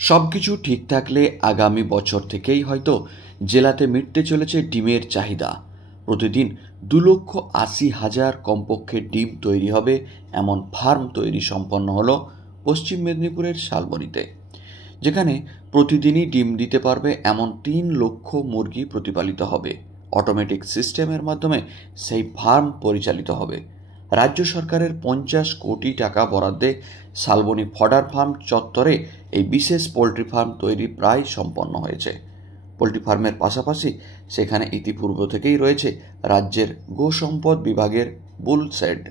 সবকিছু ঠিক থাকলে আগামী বছর থেকেই হয়তো জেলাতে মিটতে চলেছে ডিমের চাহিদা। প্রতিদিন 2,80,000 কমপক্ষে ডিম তৈরি হবে এমন ফার্ম তৈরি সম্পন্ন হলো পশ্চিম মেদিনীপুরের শালবনীতে, যেখানে প্রতিদিনই ডিম দিতে পারবে এমন 3 লক্ষ মুরগি প্রতিপালিত হবে। অটোমেটিক সিস্টেমের মাধ্যমে সেই ফার্ম পরিচালিত হবে। রাজ্য সরকারের 50 কোটি টাকা বরাদ্দে শালবনী ফডার ফার্ম চত্বরে এই বিশেষ পোলট্রি ফার্ম তৈরি প্রায় সম্পন্ন হয়েছে। পোলট্রি ফার্মের পাশাপাশি সেখানে ইতিপূর্ব থেকেই রয়েছে রাজ্যের গোসম্পদ বিভাগের বুল শেড।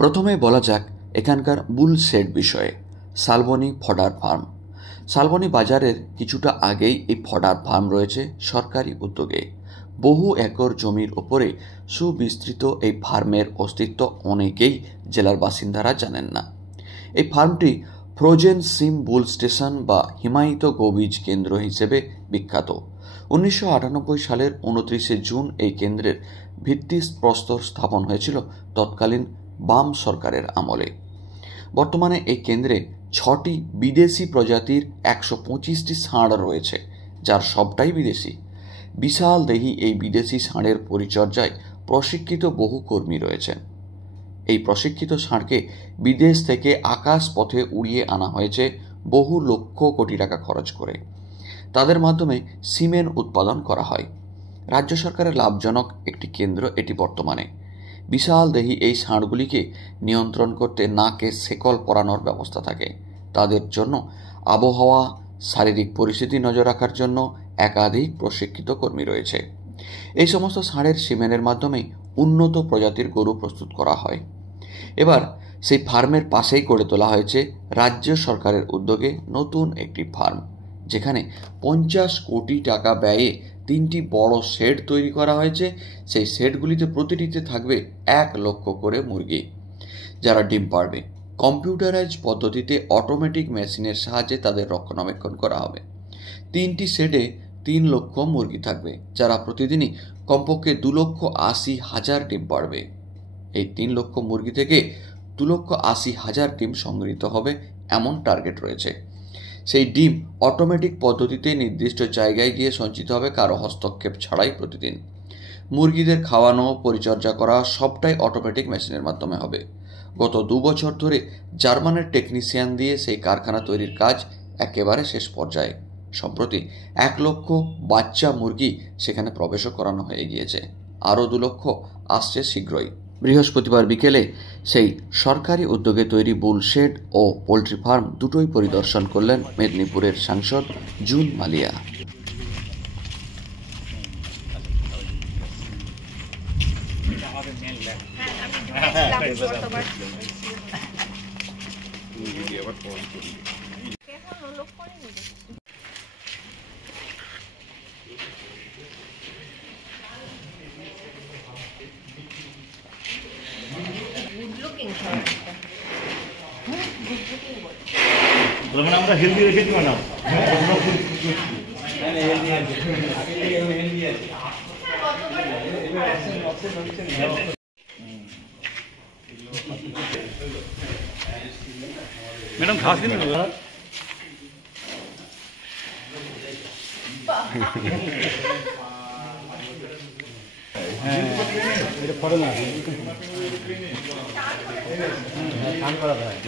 প্রথমে বলা যাক এখানকার বুল শেড বিষয়ে। Salboni fodder farm. শালবনী বাজারের কিছুটা আগেই এই ফডার ফার্ম রয়েছে সরকারি উদ্যোগে। বহু একর জমির ওপরে সুবিস্তৃত এই ফার্মের অস্তিত্ব অনেকেই জেলার বাসিন্দারা জানেন না। এই ফার্মটি ফ্রোজেন সিম বুল স্টেশন বা হিমায়িত গোবীজ কেন্দ্র হিসেবে বিখ্যাত। 1998 সালের 29শে জুন এই কেন্দ্রের ভিত্তিপ্রস্তর স্থাপন হয়েছিল তৎকালীন বাম সরকারের আমলে। বর্তমানে এই কেন্দ্রে 6টি বিদেশি প্রজাতির 125টি ষাঁড় রয়েছে, যার সবটাই বিদেশি। বিশাল দেহি এই বিদেশি ষাঁড়ের পরিচর্যায় প্রশিক্ষিত বহু কর্মী রয়েছেন। এই প্রশিক্ষিত ষাঁড়কে বিদেশ থেকে আকাশ পথে উড়িয়ে আনা হয়েছে বহু লক্ষ কোটি টাকা খরচ করে। তাদের মাধ্যমে সিমেন্ট উৎপাদন করা হয়। রাজ্য সরকারের লাভজনক একটি কেন্দ্র এটি বর্তমানে। বিশাল দেহি এই ষাঁড়গুলিকে নিয়ন্ত্রণ করতে নাকে শেকল পরানোর ব্যবস্থা থাকে। তাদের জন্য আবহাওয়া, শারীরিক পরিস্থিতি নজর রাখার জন্য একাধিক প্রশিক্ষিত কর্মী রয়েছে। এই সমস্ত ষাঁড়ের সিমেন্টের মাধ্যমে উন্নত প্রজাতির গরু প্রস্তুত করা হয়। এবার সেই ফার্মের পাশেই গড়ে তোলা হয়েছে রাজ্য সরকারের উদ্যোগে নতুন একটি ফার্ম, যেখানে 50 কোটি টাকা ব্যয়ে 3টি বড় শেড তৈরি করা হয়েছে। সেই শেডগুলিতে প্রতিটিতে থাকবে 1 লক্ষ করে মুরগি, যারা ডিম পাড়বে। কম্পিউটারাইজ পদ্ধতিতে অটোমেটিক মেশিনের সাহায্যে তাদের রক্ষণাবেক্ষণ করা হবে। 3টি শেডে 3 লক্ষ মুরগি থাকবে, যারা প্রতিদিনই কমপক্ষে 2,80,000 ডিম পাড়বে। এই 3 লক্ষ মুরগি থেকে 2,80,000 ডিম সংগৃহীত হবে এমন টার্গেট রয়েছে। সেই ডিম অটোমেটিক পদ্ধতিতে নির্দিষ্ট জায়গায় গিয়ে সঞ্চিত হবে, কারো হস্তক্ষেপ ছাড়াই প্রতিদিন। মুরগিদের খাওয়ানো, পরিচর্যা করা সবটাই অটোমেটিক মেশিনের মাধ্যমে হবে। গত 2 বছর ধরে জার্মানের টেকনিশিয়ান দিয়ে সেই কারখানা তৈরির কাজ একেবারে শেষ পর্যায়ে। সম্প্রতি 1 লক্ষ বাচ্চা মুরগি সেখানে প্রবেশও করানো হয়ে গিয়েছে। আরও 2 লক্ষ আসছে শীঘ্রই। বৃহস্পতিবার বিকেলে সেই সরকারি উদ্যোগে তৈরি বুল শেড ও পোলট্রি ফার্ম দুটোই পরিদর্শন করলেন মেদিনীপুরের সাংসদ জুন মালিয়া। মানে আমরা হেলদি রেখেছি ম্যাডাম। ম্যাডাম ঘাস দিন। হ্যাঁ এটা পড়ে না, স্নান করা হয়।